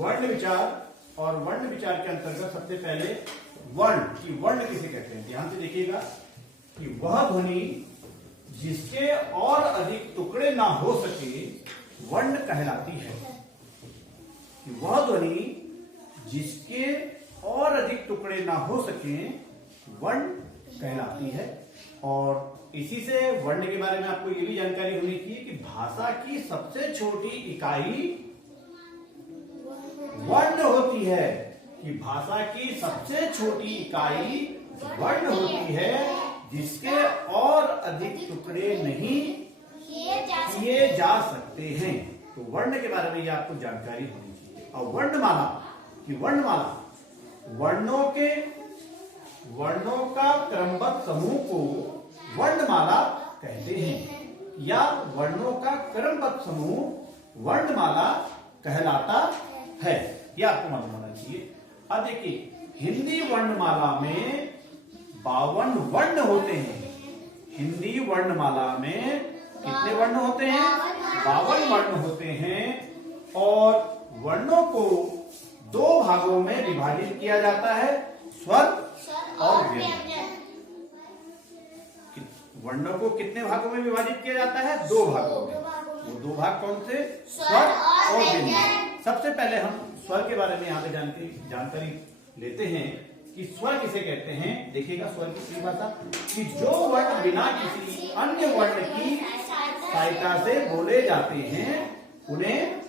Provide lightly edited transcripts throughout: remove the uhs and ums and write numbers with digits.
वर्ण विचार, और वर्ण विचार के अंतर्गत सबसे पहले वर्ण किसे कहते हैं, ध्यान से देखिएगा कि वह ध्वनि जिसके और अधिक टुकड़े ना हो सके वर्ण कहलाती है। कि वह ध्वनि जिसके और अधिक टुकड़े ना हो सके वर्ण कहलाती है। और इसी से वर्ण के बारे में आपको ये भी जानकारी होनी चाहिए कि भाषा की सबसे छोटी इकाई वर्ण होती है। कि भाषा की सबसे छोटी इकाई वर्ण होती है जिसके और अधिक टुकड़े नहीं किए जा सकते हैं। तो वर्ण के बारे में ये आपको जानकारी होनी चाहिए। और वर्णमाला कि वर्णों का क्रमबद्ध समूह को वर्णमाला कहते हैं, या वर्णों का क्रमबद्ध समूह वर्णमाला कहलाता है। यह आपको मालूम होना चाहिए। अब देखिए, हिंदी वर्णमाला में 52 वर्ण होते हैं। हिंदी वर्णमाला में कितने वर्ण होते हैं? 52 वर्ण होते हैं। और वर्णों को 2 भागों में विभाजित किया जाता है, स्वर और व्यंजन। वर्णों को कितने भागों में विभाजित किया जाता है? 2 भागों में। वो 2 भाग कौन से? स्वर और व्यंजन। सबसे पहले हम स्वर के बारे में यहाँ पे जानकारी लेते हैं कि स्वर किसे कहते हैं। देखिएगा स्वर की परिभाषा कि जो वर्ण बिना किसी अन्य वर्ण की सहायता से बोले जाते हैं उन्हें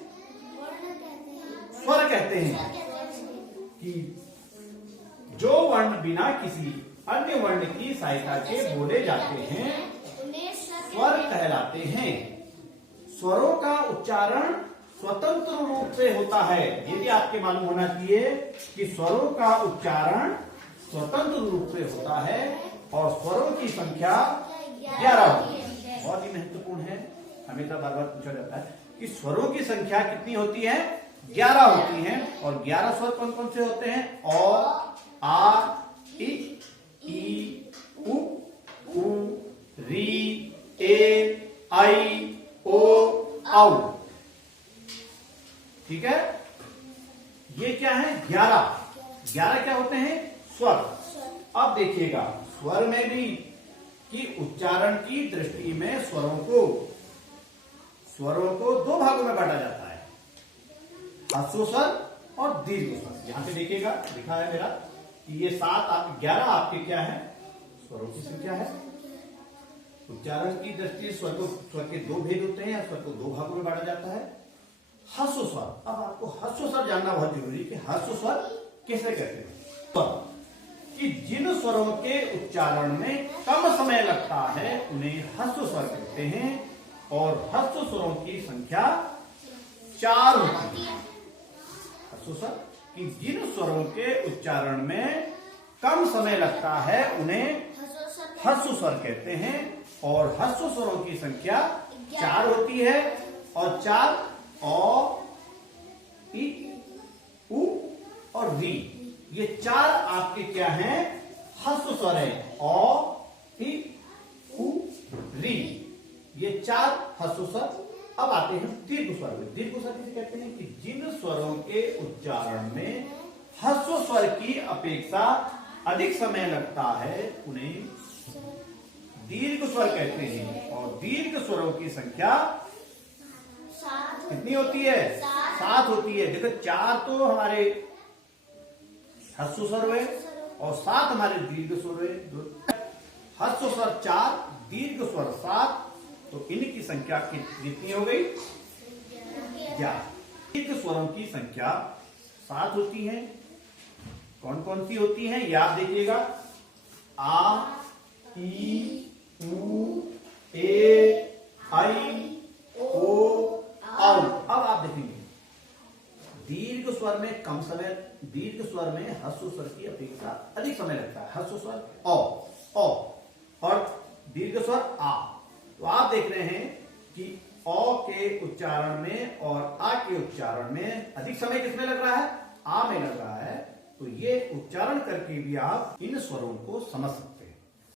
स्वर कहते हैं। कि जो वर्ण बिना किसी अन्य वर्ण की सहायता से बोले जाते हैं स्वर कहलाते हैं। स्वरों का उच्चारण स्वतंत्र रूप से होता है। ये भी आपके मालूम होना चाहिए कि स्वरों का उच्चारण स्वतंत्र रूप से होता है और स्वरों की संख्या 11 होती है। बहुत ही महत्वपूर्ण है, हमेशा बार बार पूछा जाता है कि स्वरों की संख्या कितनी होती है? 11 होती है। और 11 स्वर कौन कौन से होते हैं? अ, आ, इ, ई, उ, री, ए, आई, ओ, औ। ठीक है, ये क्या है? 11 क्या होते हैं? स्वर। अब देखिएगा स्वर में भी कि उच्चारण की दृष्टि में स्वरों को 2 भागों में बांटा जाता है, ह्रस्व स्वर और दीर्घ स्वर। यहां पे देखिएगा लिखा है मेरा कि ये 11 आपके क्या है? स्वरों की संख्या है। उच्चारण की दृष्टि स्वर के 2 भेद होते हैं, या स्वर को 2 भागों में बांटा जाता है। ह्रस्व स्वर, अब आपको ह्रस्व स्वर जानना बहुत जरूरी कि ह्रस्व स्वर किसे कहते हैं। तो कि जिन स्वरों के उच्चारण में कम समय लगता है उन्हें ह्रस्व स्वर कहते हैं। और ह्रस्व स्वरों की संख्या 4 होती है। ह्रस्व स्वर कि जिन स्वरों के उच्चारण में कम समय लगता है उन्हें ह्रस्व स्वर कहते हैं। और ह्रस्व स्वरों की संख्या 4 होती है। और 4 अ, इ, उ और री, ये 4 आपके क्या हैं? ह्रस्व स्वर है। अ, इ, उ, री, ये 4 ह्रस्व स्वर। अब आते हैं दीर्घ स्वर में। दीर्घ स्वर किसे कहते हैं? कि जिन स्वरों के उच्चारण में ह्रस्व स्वर की अपेक्षा अधिक समय लगता है उन्हें दीर्घ स्वर कहते हैं। और दीर्घ स्वरों की संख्या कितनी होती है? 7 होती है। देखो 4 तो हमारे ह्रस्व स्वर हुए और 7 हमारे दीर्घ स्वर हुए। ह्रस्व स्वर 4, दीर्घ स्वर 7, तो इनकी संख्या कितनी हो गई? 11। दीर्घ स्वरों की संख्या 7 होती है। कौन कौन सी होती हैं? ये आप देखिएगा, आ, ई, उ, ए, आई, ओ, औ। अब आप देखेंगे दीर्घ स्वर में कम समय, दीर्घ स्वर में ह्रस्व स्वर की अपेक्षा अधिक समय लगता है। ह्रस्व स्वर ओ और दीर्घ स्वर आ। तो आप देख रहे हैं कि अ के उच्चारण में और आ के उच्चारण में अधिक समय किसमें लग रहा है? आ में लग रहा है। तो ये उच्चारण करके भी आप इन स्वरों को समझ सकते हैं।